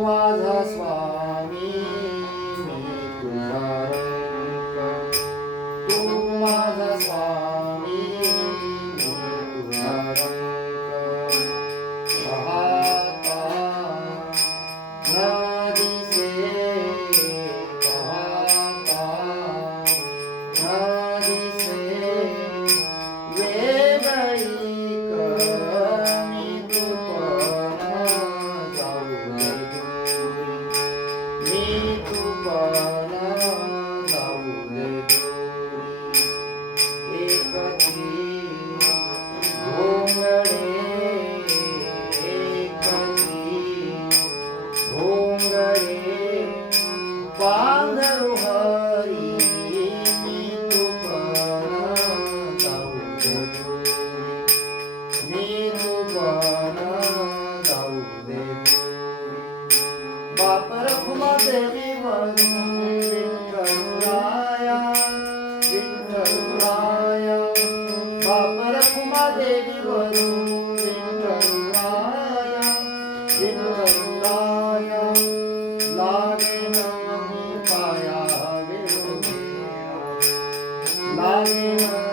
তোমার પાંદરો હરી બાપ રખમા દેવી વરુણાયા વિઠલાયા બાપ રખમા દેવી Amém.